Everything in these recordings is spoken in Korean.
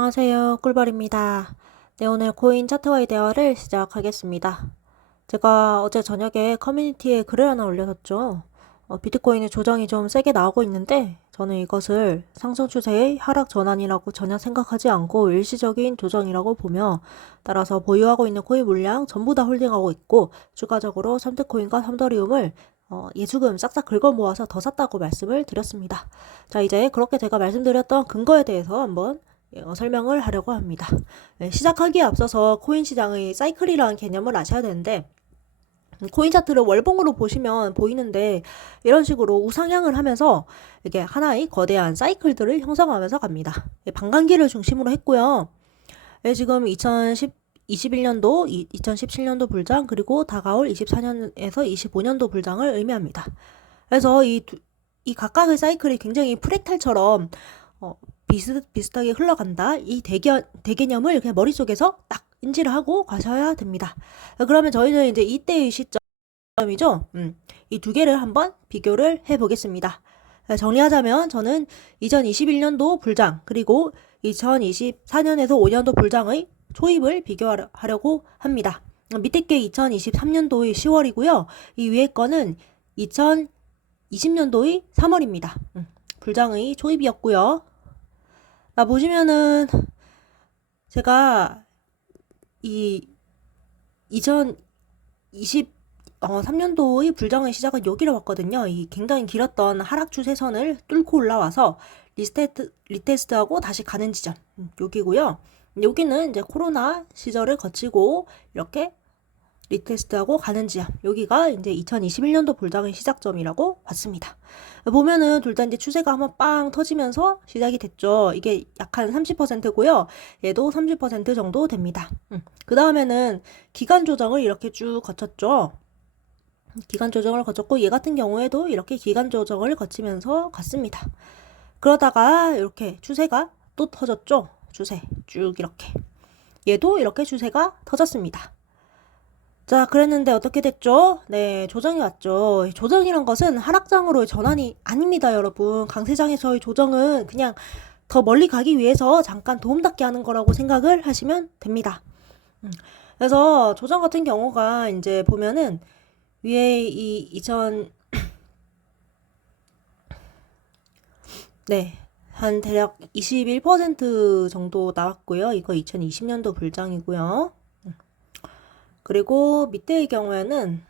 안녕하세요. 꿀벌입니다. 네, 오늘 코인 차트와의 대화를 시작하겠습니다. 제가 어제 저녁에 커뮤니티에 글을 하나 올렸었죠. 비트코인의 조정이 좀 세게 나오고 있는데 저는 이것을 상승 추세의 하락 전환이라고 전혀 생각하지 않고 일시적인 조정이라고 보며, 따라서 보유하고 있는 코인 물량 전부 다 홀딩하고 있고, 추가적으로 삼트코인과 삼더리움을 예수금 싹싹 긁어 모아서 더 샀다고 말씀을 드렸습니다. 자, 이제 그렇게 제가 말씀드렸던 근거에 대해서 한번 설명을 하려고 합니다. 시작하기에 앞서서 코인 시장의 사이클이라는 개념을 아셔야 되는데, 코인 차트를 월봉으로 보시면 보이는데, 이런 식으로 우상향을 하면서 이게 하나의 거대한 사이클들을 형성하면서 갑니다. 반감기를 중심으로 했고요. 지금 2021년도, 2017년도 불장, 그리고 다가올 24년에서 25년도 불장을 의미합니다. 그래서 이 각각의 사이클이 굉장히 프랙탈처럼 비슷하게 흘러간다. 이 대개념을 그냥 머릿속에서 딱 인지를 하고 가셔야 됩니다. 그러면 저희는 이제 이때의 시점이죠. 이 두 개를 한번 비교를 해보겠습니다. 정리하자면 저는 2021년도 불장, 그리고 2024년에서 5년도 불장의 초입을 비교하려고 합니다. 밑에 게 2023년도의 10월이고요. 이 위에 거는 2020년도의 3월입니다. 불장의 초입이었고요. 보시면은 제가 이 2023년도의 불장의 시작은 여기로 왔거든요. 이 굉장히 길었던 하락 추세선을 뚫고 올라와서 리테스트하고 다시 가는 지점, 여기고요. 여기는 이제 코로나 시절을 거치고 이렇게 리테스트하고 가는 지점, 여기가 이제 2021년도 불장의 시작점이라고 봤습니다. 보면은 둘 다 이제 추세가 한번 빵 터지면서 시작이 됐죠. 이게 약 한 30%고요. 얘도 30% 정도 됩니다. 그 다음에는 기간 조정을 이렇게 쭉 거쳤죠. 기간 조정을 거쳤고, 얘 같은 경우에도 이렇게 기간 조정을 거치면서 갔습니다. 그러다가 이렇게 추세가 또 터졌죠. 추세 쭉 이렇게. 얘도 이렇게 추세가 터졌습니다. 자, 그랬는데 어떻게 됐죠? 네, 조정이 왔죠. 조정이란 것은 하락장으로의 전환이 아닙니다, 여러분. 강세장에서의 조정은 그냥 더 멀리 가기 위해서 잠깐 도움닫기 하는 거라고 생각을 하시면 됩니다. 그래서 조정 같은 경우가 이제 보면은 위에 이 2000, 네, 한 대략 21% 정도 나왔고요. 이거 2020년도 불장이고요. 그리고 밑에의 경우에는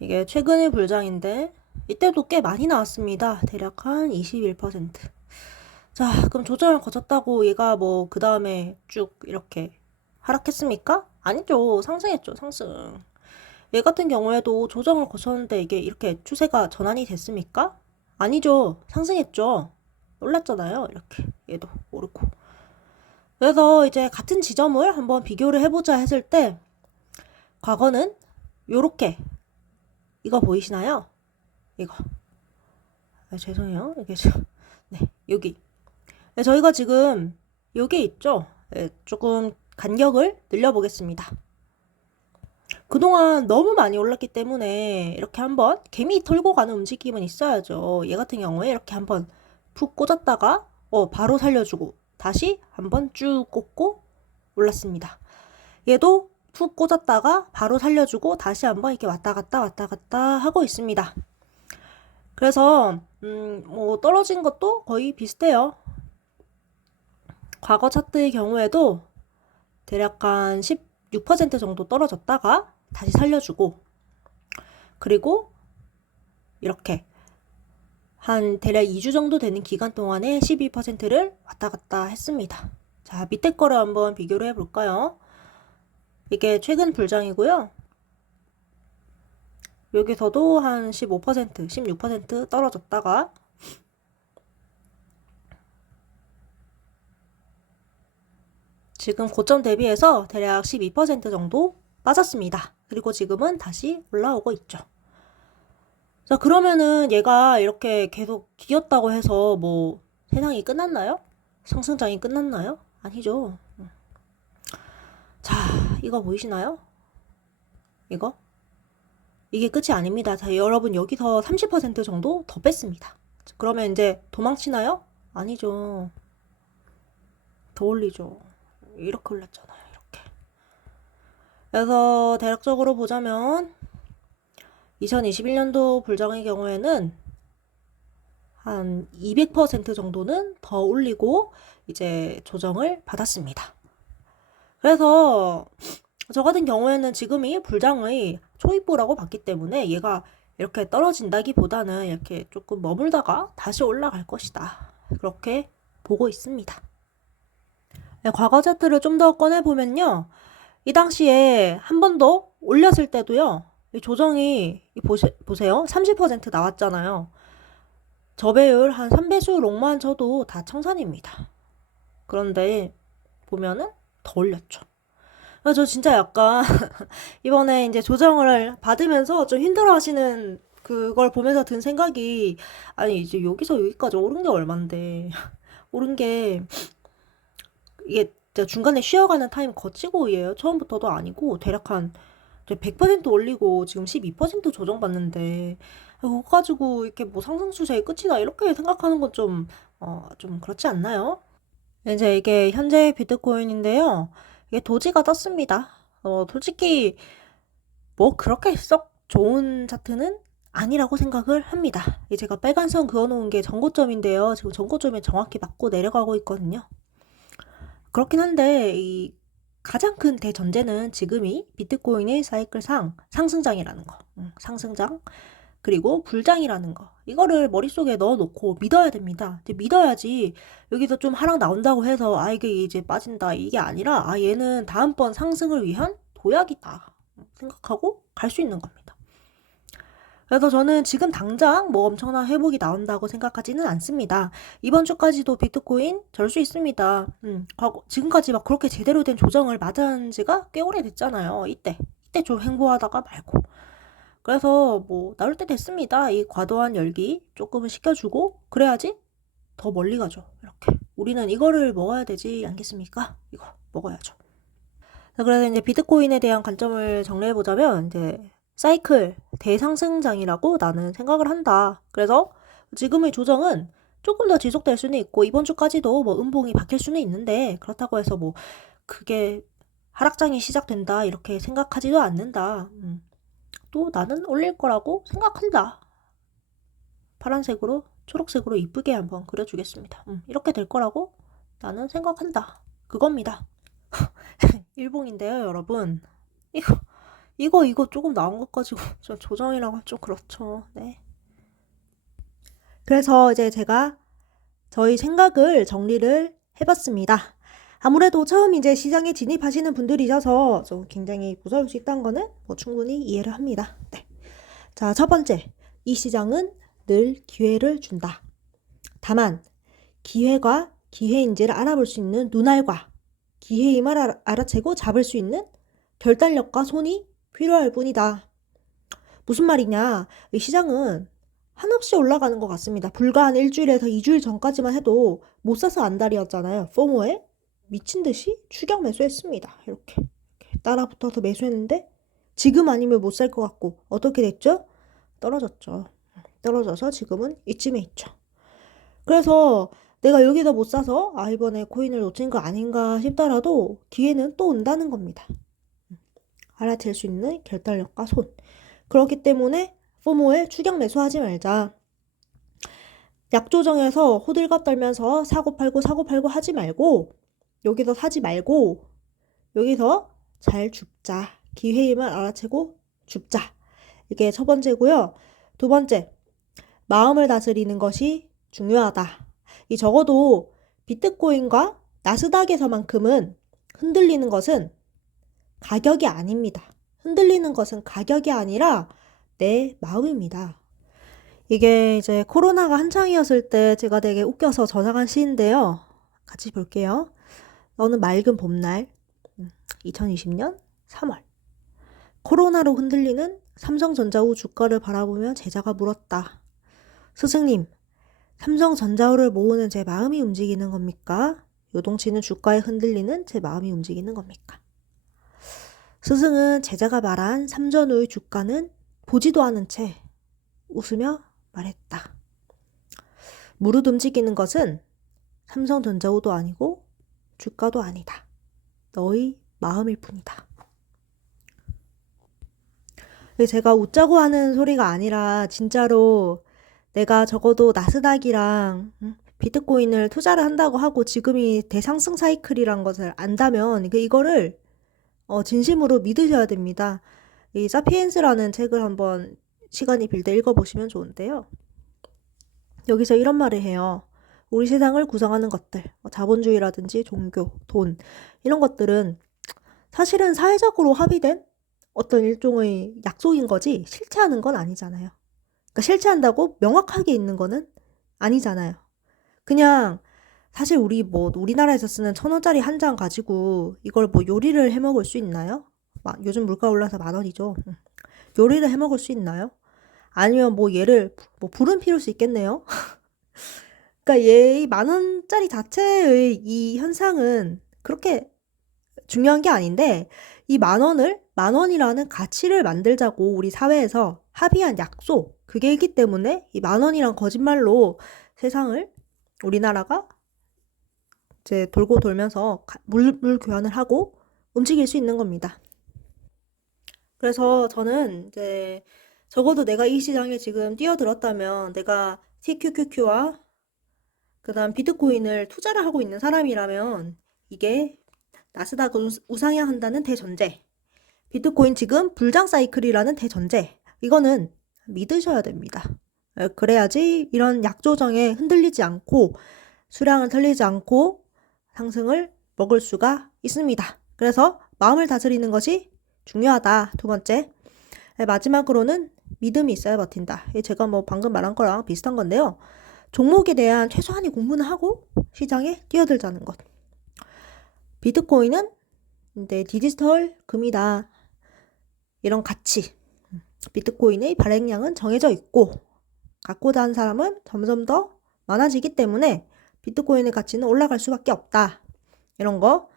이게 최근의 불장인데 이때도 꽤 많이 나왔습니다. 대략 한 21%. 자, 그럼 조정을 거쳤다고 얘가 뭐 그 다음에 쭉 이렇게 하락했습니까? 아니죠. 상승했죠. 상승. 얘 같은 경우에도 조정을 거쳤는데 이게 이렇게 추세가 전환이 됐습니까? 아니죠. 상승했죠. 올랐잖아요. 이렇게 얘도 오르고. 그래서 이제 같은 지점을 한번 비교를 해보자 했을 때, 과거는 요렇게, 이거 보이시나요? 이거. 죄송해요. 이게 네, 여기. 네, 저희가 지금 여기 있죠. 네, 조금 간격을 늘려보겠습니다. 그동안 너무 많이 올랐기 때문에 이렇게 한번 개미 털고 가는 움직임은 있어야죠. 얘 같은 경우에 이렇게 한번 푹 꽂았다가 바로 살려주고 다시 한번 쭉 꽂고 올랐습니다. 얘도 푹 꽂았다가 바로 살려주고 다시 한번 이렇게 왔다 갔다 하고 있습니다. 그래서 뭐 떨어진 것도 거의 비슷해요. 과거 차트의 경우에도 대략 한 16% 정도 떨어졌다가 다시 살려주고, 그리고 이렇게 한 대략 2주 정도 되는 기간 동안에 12%를 왔다 갔다 했습니다. 자, 밑에 거를 한번 비교를 해볼까요? 이게 최근 불장이고요. 여기서도 한 15%, 16% 떨어졌다가 지금 고점 대비해서 대략 12% 정도 빠졌습니다. 그리고 지금은 다시 올라오고 있죠. 자, 그러면은 얘가 이렇게 계속 기었다고 해서 뭐 세상이 끝났나요? 상승장이 끝났나요? 아니죠. 자, 이거 보이시나요? 이거? 이게 끝이 아닙니다. 자, 여러분 여기서 30% 정도 더 뺐습니다. 그러면 이제 도망치나요? 아니죠. 더 올리죠. 이렇게 올렸잖아요. 이렇게. 그래서 대략적으로 보자면 2021년도 불장의 경우에는 한 200% 정도는 더 올리고 이제 조정을 받았습니다. 그래서 저 같은 경우에는 지금이 불장의 초입부라고 봤기 때문에 얘가 이렇게 떨어진다기보다는 이렇게 조금 머물다가 다시 올라갈 것이다. 그렇게 보고 있습니다. 네, 과거 차트를 좀 더 꺼내보면요. 이 당시에 한 번 더 올렸을 때도요. 이 조정이 보세요. 30% 나왔잖아요. 저배율 한 3배수 롱만 쳐도 다 청산입니다. 그런데 보면은 더 올렸죠. 저 진짜 약간 이번에 이제 조정을 받으면서 좀 힘들어 하시는 그걸 보면서 든 생각이, 아니 이제 여기서 여기까지 오른 게 얼만데 오른 게 이게 중간에 쉬어가는 타임 거치고예요. 처음부터도 아니고 대략 한 100% 올리고 지금 12% 조정받는데 그거 가지고 이렇게 뭐 상승 추세의 끝이다 이렇게 생각하는 건 좀 그렇지 않나요? 이제 이게 현재 비트코인인데요. 이게 도지가 떴습니다. 솔직히 뭐 그렇게 썩 좋은 차트는 아니라고 생각을 합니다. 이 제가 빨간 선 그어놓은 게 전고점인데요. 지금 전고점에 정확히 맞고 내려가고 있거든요. 그렇긴 한데 이 가장 큰 대전제는 지금이 비트코인의 사이클상 상승장이라는 거, 상승장, 그리고 불장이라는 거, 이거를 머릿속에 넣어놓고 믿어야 됩니다. 이제 믿어야지 여기서 좀 하락 나온다고 해서 이게 이제 빠진다 이게 아니라 얘는 다음번 상승을 위한 도약이다 생각하고 갈 수 있는 겁니다. 그래서 저는 지금 당장 뭐 엄청난 회복이 나온다고 생각하지는 않습니다. 이번 주까지도 비트코인 절 수 있습니다. 지금까지 막 그렇게 제대로 된 조정을 맞은 지가 꽤 오래됐잖아요. 이때 좀 횡보하다가 말고. 그래서 뭐 나올 때 됐습니다. 이 과도한 열기 조금은 식혀주고 그래야지 더 멀리 가죠. 이렇게 우리는 이거를 먹어야 되지 않겠습니까? 이거 먹어야죠. 그래서 이제 비트코인에 대한 관점을 정리해보자면 이제 사이클 대상승장이라고 나는 생각을 한다. 그래서 지금의 조정은 조금 더 지속될 수는 있고 이번 주까지도 뭐 음봉이 바뀔 수는 있는데 그렇다고 해서 뭐 그게 하락장이 시작된다 이렇게 생각하지도 않는다. 또 나는 올릴 거라고 생각한다. 파란색으로 초록색으로 이쁘게 한번 그려주겠습니다. 이렇게 될 거라고 나는 생각한다. 그겁니다. 일봉인데요, 여러분. 이거 조금 나온 것 가지고 좀 조정이라고 하면 좀 그렇죠. 네. 그래서 이제 제가 저희 생각을 정리를 해봤습니다. 아무래도 처음 이제 시장에 진입하시는 분들이셔서 좀 굉장히 무서울 수 있다는 거는 뭐 충분히 이해를 합니다. 네. 자, 첫 번째. 이 시장은 늘 기회를 준다. 다만 기회가 기회인지를 알아볼 수 있는 눈알과 기회임을 알아채고 잡을 수 있는 결단력과 손이 필요할 뿐이다. 무슨 말이냐? 이 시장은 한없이 올라가는 것 같습니다. 불과 한 일주일에서 2주일 전까지만 해도 못 사서 안달이었잖아요. 포모에 미친 듯이 추격 매수했습니다. 이렇게 따라붙어서 매수했는데 지금 아니면 못 살 것 같고 어떻게 됐죠? 떨어졌죠. 떨어져서 지금은 이쯤에 있죠. 그래서 내가 여기다 못 사서 이번에 코인을 놓친 거 아닌가 싶더라도 기회는 또 온다는 겁니다. 알아챌 수 있는 결단력과 손. 그렇기 때문에 포모에 추격 매수하지 말자. 약조정에서 호들갑 떨면서 사고 팔고 하지 말고 여기서 사지 말고 여기서 잘 줍자. 기회임을 알아채고 줍자. 이게 첫 번째고요. 두 번째, 마음을 다스리는 것이 중요하다. 이 적어도 비트코인과 나스닥에서만큼은 흔들리는 것은 가격이 아닙니다. 흔들리는 것은 가격이 아니라 내 마음입니다. 이게 이제 코로나가 한창이었을 때 제가 되게 웃겨서 저장한 시인데요. 같이 볼게요. 어느 맑은 봄날 2020년 3월 코로나로 흔들리는 삼성전자우 주가를 바라보며 제자가 물었다. 스승님, 삼성전자우를 모으는 제 마음이 움직이는 겁니까? 요동치는 주가에 흔들리는 제 마음이 움직이는 겁니까? 스승은 제자가 말한 삼전우의 주가는 보지도 않은 채 웃으며 말했다. 무릇 움직이는 것은 삼성전자우도 아니고 주가도 아니다. 너의 마음일 뿐이다. 제가 웃자고 하는 소리가 아니라 진짜로 내가 적어도 나스닥이랑 비트코인을 투자를 한다고 하고 지금이 대상승 사이클이란 것을 안다면 이거를 진심으로 믿으셔야 됩니다. 이 사피엔스라는 책을 한번 시간이 빌 때 읽어보시면 좋은데요. 여기서 이런 말을 해요. 우리 세상을 구성하는 것들, 자본주의라든지 종교, 돈 이런 것들은 사실은 사회적으로 합의된 어떤 일종의 약속인 거지 실체하는 건 아니잖아요. 그러니까 실체한다고 명확하게 있는 거는 아니잖아요. 그냥 사실 우리나라에서 쓰는 1,000원짜리 한 장 가지고 이걸 요리를 해 먹을 수 있나요? 요즘 물가 올라서 10,000원이죠. 요리를 해 먹을 수 있나요? 아니면 얘를 불은 피울 수 있겠네요. 그러니까 이 10,000원짜리 자체의 이 현상은 그렇게 중요한 게 아닌데 이 10,000원이라는 가치를 만들자고 우리 사회에서 합의한 약속 그게 있기 때문에 이 10,000원이란 거짓말로 세상을 우리나라가 이제 돌고 돌면서 물 교환을 하고 움직일 수 있는 겁니다. 그래서 저는 이제 적어도 내가 이 시장에 지금 뛰어들었다면 내가 TQQQ와 그 다음 비트코인을 투자를 하고 있는 사람이라면 이게 나스닥을 우상향한다는 대전제, 비트코인 지금 불장 사이클이라는 대전제, 이거는 믿으셔야 됩니다. 그래야지 이런 약조정에 흔들리지 않고 수량을 틀리지 않고 상승을 먹을 수가 있습니다. 그래서 마음을 다스리는 것이 중요하다. 두 번째, 마지막으로는 믿음이 있어야 버틴다. 제가 방금 말한 거랑 비슷한 건데요. 종목에 대한 최소한의 공부는 하고 시장에 뛰어들자는 것. 비트코인은 이제 디지털 금이다. 이런 가치. 비트코인의 발행량은 정해져 있고 갖고자 하는 사람은 점점 더 많아지기 때문에 비트코인의 가치는 올라갈 수밖에 없다. 이런 거.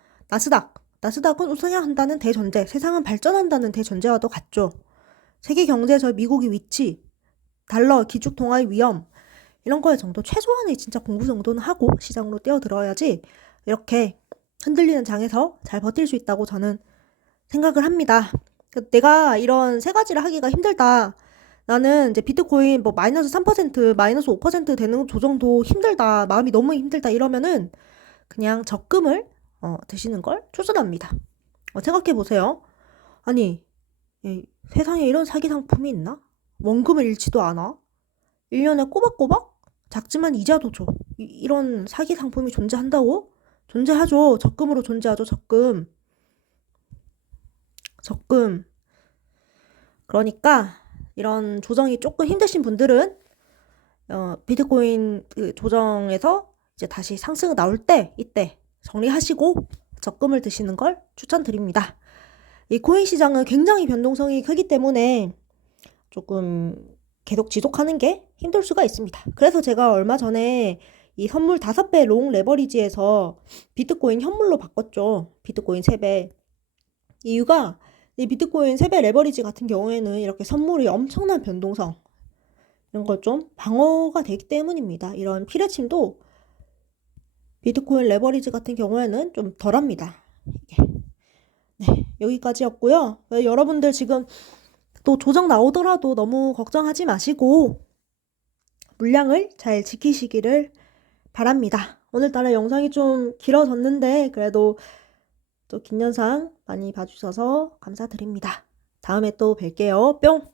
나스닥은 우상향한다는 대전제, 세상은 발전한다는 대전제와도 같죠. 세계 경제에서 미국의 위치, 달러, 기축통화의 위험 이런 거에 정도 최소한의 진짜 공부 정도는 하고 시장으로 뛰어들어야지 이렇게 흔들리는 장에서 잘 버틸 수 있다고 저는 생각을 합니다. 내가 이런 세 가지를 하기가 힘들다. 나는 이제 비트코인 마이너스 3%, 마이너스 5% 되는 조정도 힘들다. 마음이 너무 힘들다. 이러면은 그냥 적금을 드시는 걸 추천합니다. 생각해 보세요. 아니, 세상에 이런 사기 상품이 있나? 원금을 잃지도 않아. 1년에 꼬박꼬박 작지만 이자도 줘. 이런 사기 상품이 존재한다고? 존재하죠. 적금으로 존재하죠. 적금. 그러니까 이런 조정이 조금 힘드신 분들은 비트코인 조정에서 이제 다시 상승이 나올 때 이때 정리하시고 적금을 드시는 걸 추천드립니다. 이 코인 시장은 굉장히 변동성이 크기 때문에 조금 계속 지속하는 게 힘들 수가 있습니다. 그래서 제가 얼마 전에 이 선물 5배 롱 레버리지에서 비트코인 현물로 바꿨죠. 비트코인 3배. 이유가 이 비트코인 3배 레버리지 같은 경우에는 이렇게 선물이 엄청난 변동성 이런 걸 좀 방어가 되기 때문입니다. 이런 피레침도 비트코인 레버리지 같은 경우에는 좀 덜합니다. 네, 여기까지였고요. 여러분들 지금 또 조정 나오더라도 너무 걱정하지 마시고 물량을 잘 지키시기를 바랍니다. 오늘따라 영상이 좀 길어졌는데 그래도 또 긴 영상 많이 봐주셔서 감사드립니다. 다음에 또 뵐게요. 뿅!